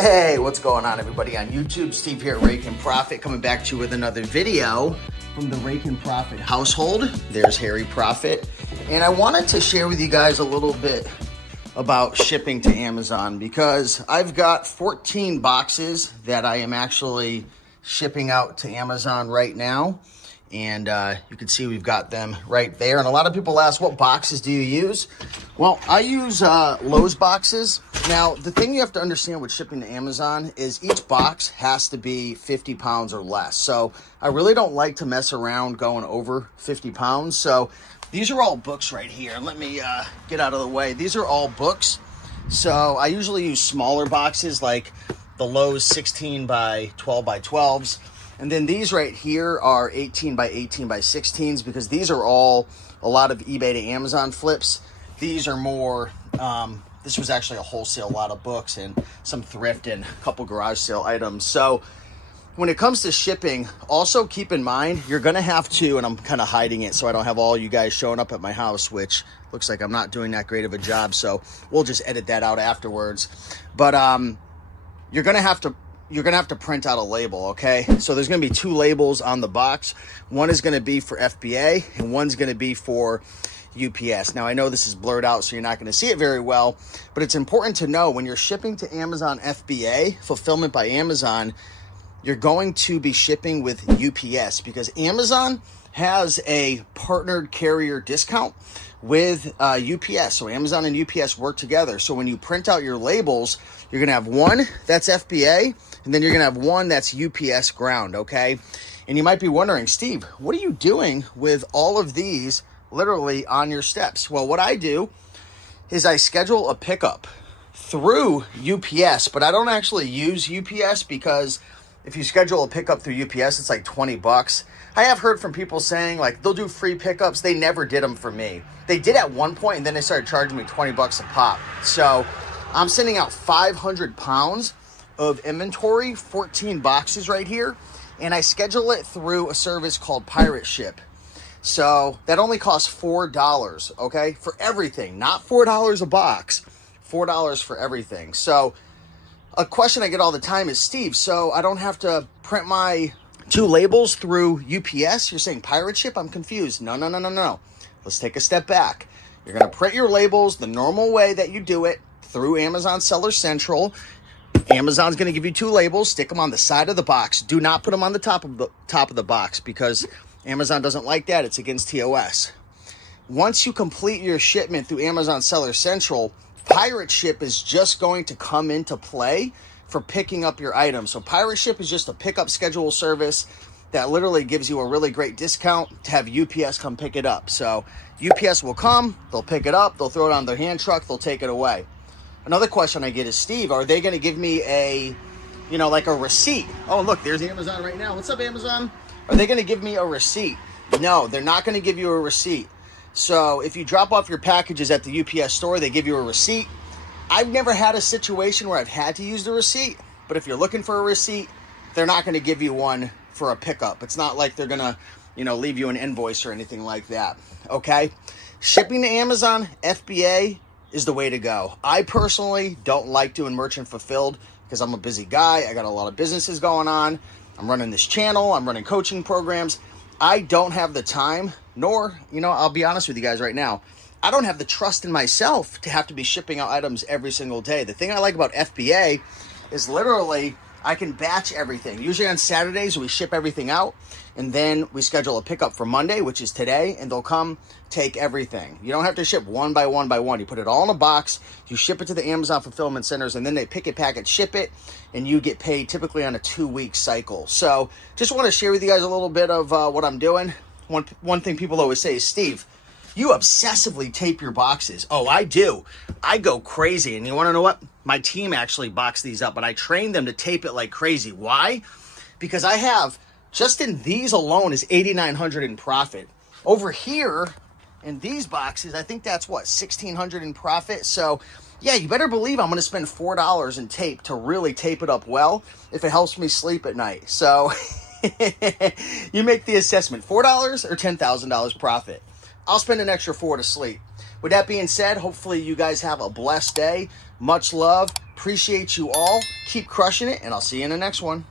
Hey, what's going on, everybody on YouTube? Steve here at Raiken Profit, coming back to you with another video from the Raiken Profit household. There's Harry Profit, and I wanted to share with you guys a little bit about shipping to Amazon because I've got 14 boxes that I am actually shipping out to Amazon right now. And you can see we've got them right there. And a lot of people ask, what boxes do you use? Well, I use Lowe's boxes. Now, the thing you have to understand with shipping to Amazon is each box has to be 50 pounds or less. So I really don't like to mess around going over 50 pounds. So these are all books right here. Let me get out of the way. These are all books. So I usually use smaller boxes like the Lowe's 16 by 12 by 12s. And then these right here are 18 by 18 by 16s because these are all a lot of eBay to Amazon flips. These are more, this was actually a wholesale lot of books and some thrift and a couple garage sale items. So when it comes to shipping, also keep in mind, you're going to have to, and I'm kind of hiding it so I don't have all you guys showing up at my house, which looks like I'm not doing that great of a job. So we'll just edit that out afterwards. But you're going to have to print out a label, okay? So there's going to be two labels on the box. One is going to be for FBA and one's going to be for UPS. Now, I know this is blurred out, so you're not going to see it very well, but it's important to know when you're shipping to Amazon FBA, Fulfillment by Amazon, you're going to be shipping with UPS because Amazon has a partnered carrier discount with UPS. So Amazon and UPS work together. So when you print out your labels, you're going to have one that's FBA, and then you're going to have one that's UPS ground, okay? And you might be wondering, Steve, what are you doing with all of these literally on your steps? Well, what I do is I schedule a pickup through UPS, but I don't actually use UPS because if you schedule a pickup through UPS, it's like 20 bucks. I have heard from people saying like they'll do free pickups. They never did them for me. They did at one point, and then they started charging me 20 bucks a pop. So I'm sending out 500 pounds of inventory, 14 boxes right here, and I schedule it through a service called Pirate Ship. So that only costs $4, okay, for everything, not $4 a box, $4 for everything. So a question I get all the time is, Steve, so I don't have to print my two labels through UPS? You're saying Pirate Ship? I'm confused. No. Let's take a step back. You're going to print your labels the normal way that you do it through Amazon Seller Central. Amazon's going to give you two labels. Stick them on the side of the box. Do not put them on the top of the box because Amazon doesn't like that. It's against TOS. Once you complete your shipment through Amazon Seller Central, Pirate Ship is just going to come into play for picking up your items. So Pirate Ship is just a pickup schedule service that literally gives you a really great discount to have UPS come pick it up. So UPS will come, they'll pick it up, they'll throw it on their hand truck, they'll take it away. Another question I get is, Steve, are they going to give me a, like a receipt? Oh, look, there's Amazon right now. What's up, Amazon? Are they going to give me a receipt? No, they're not going to give you a receipt. So if you drop off your packages at the UPS store, they give you a receipt. I've never had a situation where I've had to use the receipt, but if you're looking for a receipt, they're not going to give you one for a pickup. It's not like they're going to, leave you an invoice or anything like that, okay? Shipping to Amazon, FBA is the way to go. I personally don't like doing merchant fulfilled because I'm a busy guy. I got a lot of businesses going on. I'm running this channel. I'm running coaching programs. I don't have the time, nor, I'll be honest with you guys right now, I don't have the trust in myself to have to be shipping out items every single day. The thing I like about FBA is literally I can batch everything. Usually on Saturdays, we ship everything out, and then we schedule a pickup for Monday, which is today, and they'll come take everything. You don't have to ship one by one by one. You put it all in a box, you ship it to the Amazon fulfillment centers, and then they pick it, pack it, ship it, and you get paid typically on a 2-week cycle. So just want to share with you guys a little bit of what I'm doing. One thing people always say is, Steve, you obsessively tape your boxes. Oh, I do. I go crazy. And you want to know what? My team actually boxed these up, but I trained them to tape it like crazy. Why? Because I have, just in these alone, is $8,900 in profit. Over here, in these boxes, I think that's what, $1,600 in profit. So yeah, you better believe I'm going to spend $4 in tape to really tape it up well if it helps me sleep at night. So you make the assessment, $4 or $10,000 profit. I'll spend an extra $4 to sleep. With that being said, hopefully you guys have a blessed day. Much love. Appreciate you all. Keep crushing it, and I'll see you in the next one.